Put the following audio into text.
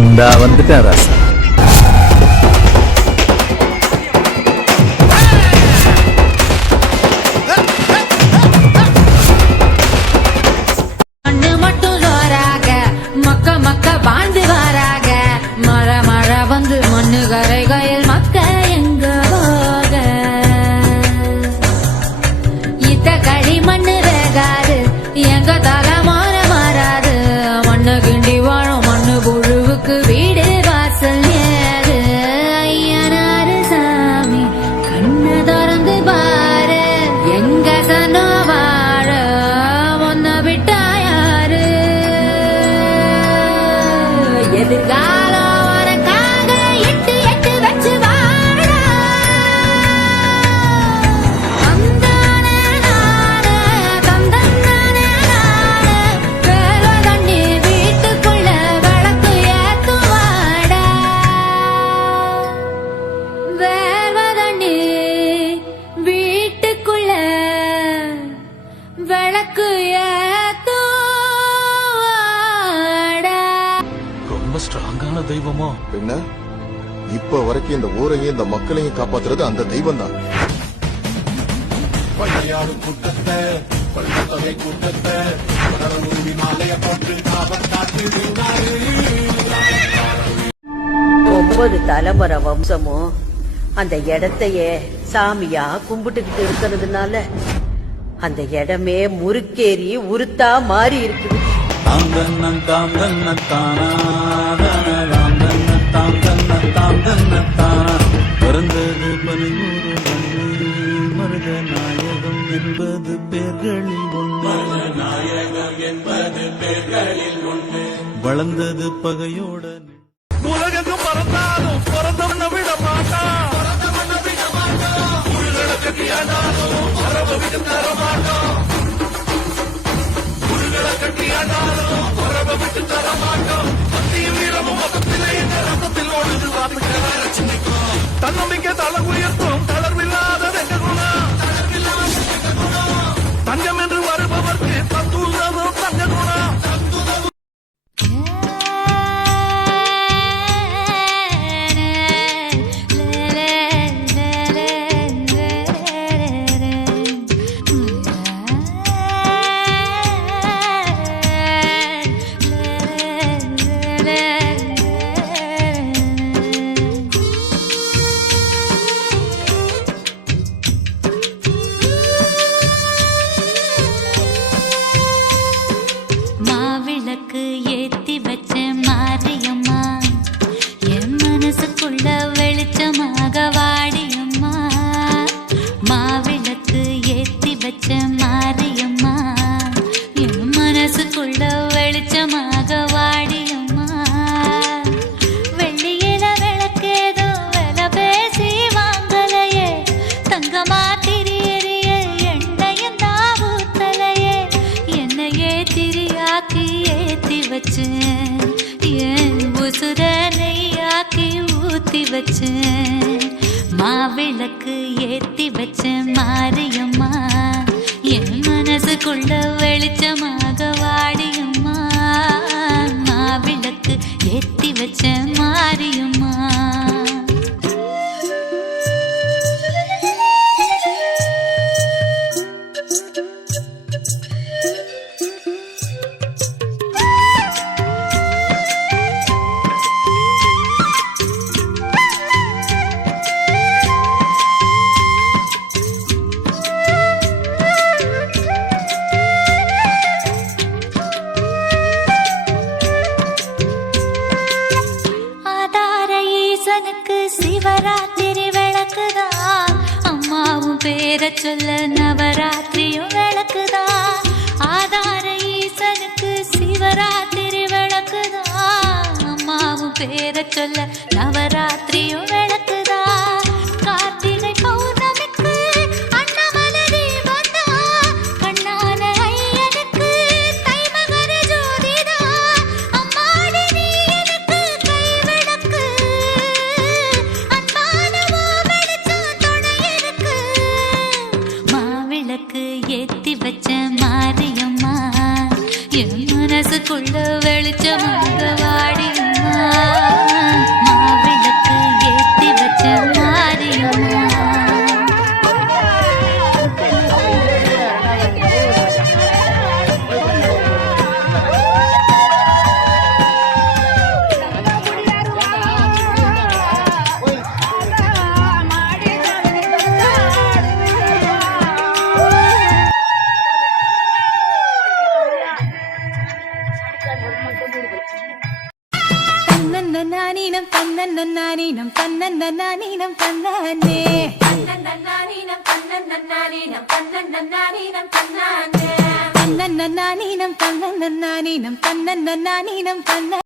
இந்தா வந்துட்டேன் ராசா. வாழ்ந்து வாராக மழை மழை வந்து மண்ணு கரைகையில் மக்க எங்க போக இத்த களி மண்ணு வேகாது எங்க தலைமாற மாறாது மண்ணு கிண்டி வாழும் மண்ணு புழுவுக்கு வீடு வாசல் ஏது ஐயனாரு சாமி கண்ணு திறந்து பாரு எங்க சனோ வாழ ஒன்ன விட்டா யாரு எதிர்காலம் உனக்காக எட்டு எட்டு வச்சு வாழா தந்தானே நானே தந்தந்தானே நானே வேலை தண்ணி வீட்டுக்குள்ள விளக்கு ஏத்துவாடா வேலை தண்ணி வீட்டுக்குள்ள விளக்கு ஏத்துவாடா. ரொம்ப ஸ்ட்ராங்கான தெய்வமா? என்ன இப்ப வரைக்கும் இந்த ஊரையும் இந்த மக்களையும் காப்பாத்துறது அந்த தெய்வம் தான். கொள்ளையாடும் கூட்டத்தை கொள்ளத்தொகை கூட்டத்தை மாலைய போட்டு காவற்காட்டு 9 தலைமுறை வம்சமும் அந்த இடத்தையே சாமியா கும்பிட்டுக்கிட்டு இருக்கிறதுனால அந்த இடமே முறுக்கேறி உருத்தா மாறி இருக்குது. பிறந்தது 11 மருதநாயகம் என்பது பேர்களில் ஒன்று வளர்ந்தது பகையோட உலகெங்கும் பறந்தாலும் பிறந்தவன விட மாட்டான் தன்னம்பிக்கை தலை உயர்த்தும் தளர்வில்லாத தங்கம் என்று வருபவர்க்கு தத்துவம் தங்க குணம். மாவிளக்கு ஏத்தி வச்ச மாரியம்மா என் மனசுக்குள்ள வெளிச்சமாக வாடியம்மா மாவிளக்கு ஏத்தி வச்ச மாரியம்மா என் மனசுக்குள்ள வெளிச்சமாக வாடியம்மா வெள்ளியில விளக்கேதோ விலை பேசி வாங்கலையே தங்கமா திரியறிய எண்ணையும் தாவூத்தலையே என்னையே திரியாக்கி ஏத்தி வச்சேன் என் உசுர நெய்யாக்கி ஊத்தி வச்சேன் மாவிளக்கு ஏத்தி வச்சேன் மாரியம்மா என் மனசுக்குள்ள வெளிச்சமாக வாடியம்மா மாவிளக்கு ஏத்தி வச்சேன் மாரியம்மா. சிவராத்திரி விளக்குதா அம்மாவும் பேரை சொல்ல நவராத்திரியும் விளக்குதா ஆதார ஈசனுக்கு சிவராத்திரி விளக்குதா அம்மாவும் பேரை சொல்ல நவராத்திரியும் விளக்குதா கார்த்திகை பௌர்ணமிக்கு அண்ணாமலை தீபந்தா கண்ணான ஐயனுக்கு தைமகர ஜோதிதா அம்மாடி நீ எனக்கு கை விளக்கு ஏத்தி வச்ச மாரியம்மா என் மனசுக்குள்ள வெளிச்சமாக வாடியம்மா. தன்னன்னானீனம் தன்னானே தன்னன்னானீனம் தன்னன்னானீனம் தன்னன்னானீனம் தன்னானே தன்னன்னானீனம் தன்னன்னானீனம் தன்னன்னானீனம் தன்ன